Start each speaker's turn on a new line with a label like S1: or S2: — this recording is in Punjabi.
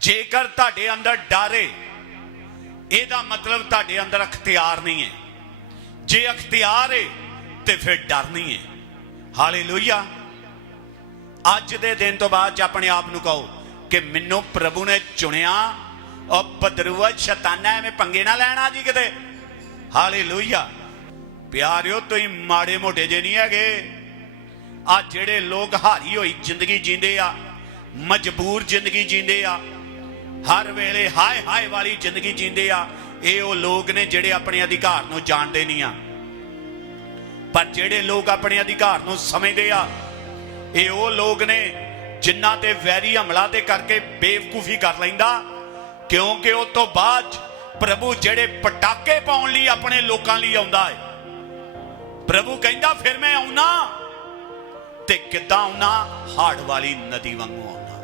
S1: ਜੇਕਰ ਤੁਹਾਡੇ ਅੰਦਰ ਡਰ ਏ ਇਹਦਾ ਮਤਲਬ ਤੁਹਾਡੇ ਅੰਦਰ ਅਖਤਿਆਰ ਨਹੀਂ ਹੈ। ਜੇ ਅਖਤਿਆਰ ਏ, ਤੇ ਫਿਰ ਡਰ ਨਹੀਂ ਹੈ। ਹਾਲੇਲੂਇਆ। ਅੱਜ ਦੇ ਦਿਨ ਤੋਂ ਬਾਅਦ 'ਚ ਆਪਣੇ ਆਪ ਨੂੰ ਕਹੋ ਕਿ ਮੈਨੂੰ ਪ੍ਰਭੂ ਨੇ ਚੁਣਿਆ ਉਹ ਬਦਰੂਆ ਸ਼ੈਤਾਨਾ ਐਵੇਂ ਪੰਗੇ ਨਾ ਲੈਣਾ ਜੀ ਕਿਤੇ। ਹਾਲੇਲੂਇਆ। ਪਿਆਰਿਓ, ਤੁਸੀਂ ਮਾੜੇ ਮੋਟੇ ਜੇ ਨਹੀਂ ਹੈਗੇ। ਆ ਜਿਹੜੇ ਲੋਕ ਹਾਰੀ ਹੋਈ ਜ਼ਿੰਦਗੀ ਜੀਂਦੇ ਆ, ਮਜਬੂਰ ਜ਼ਿੰਦਗੀ ਜੀਂਦੇ ਆ ਹਰ ਵੇਲੇ ਹਾਏ ਹਾਏ ਵਾਲੀ ਜ਼ਿੰਦਗੀ ਜੀਂਦੇ ਆ। ਇਹ ਉਹ ਲੋਕ ਨੇ ਜਿਹੜੇ ਆਪਣੇ ਅਧਿਕਾਰ ਨੂੰ ਜਾਣਦੇ ਨਹੀਂ ਆ। ਪਰ ਜਿਹੜੇ ਲੋਕ ਆਪਣੇ ਅਧਿਕਾਰ ਨੂੰ ਸਮਝਦੇ ਆ, ਇਹ ਉਹ ਲੋਕ ਨੇ ਜਿਨ੍ਹਾਂ ਤੇ ਵੈਰੀ ਹਮਲਾ ਤੇ ਕਰਕੇ ਬੇਵਕੂਫੀ ਕਰ ਲੈਂਦਾ, ਕਿਉਂਕਿ ਉਸ ਤੋਂ ਬਾਅਦ ਪ੍ਰਭੂ ਜਿਹੜੇ ਪਟਾਕੇ ਪਾਉਣ ਲਈ ਆਪਣੇ ਲੋਕਾਂ ਲਈ ਆਉਂਦਾ ਹੈ। ਪ੍ਰਭੂ ਕਹਿੰਦਾ, ਫਿਰ ਮੈਂ ਆਉਣਾ ਤੇ ਕਿੱਦਾਂ ਆਉਣਾ? ਹਾੜ ਵਾਲੀ ਨਦੀ ਵਾਂਗੂ ਆਉਣਾ।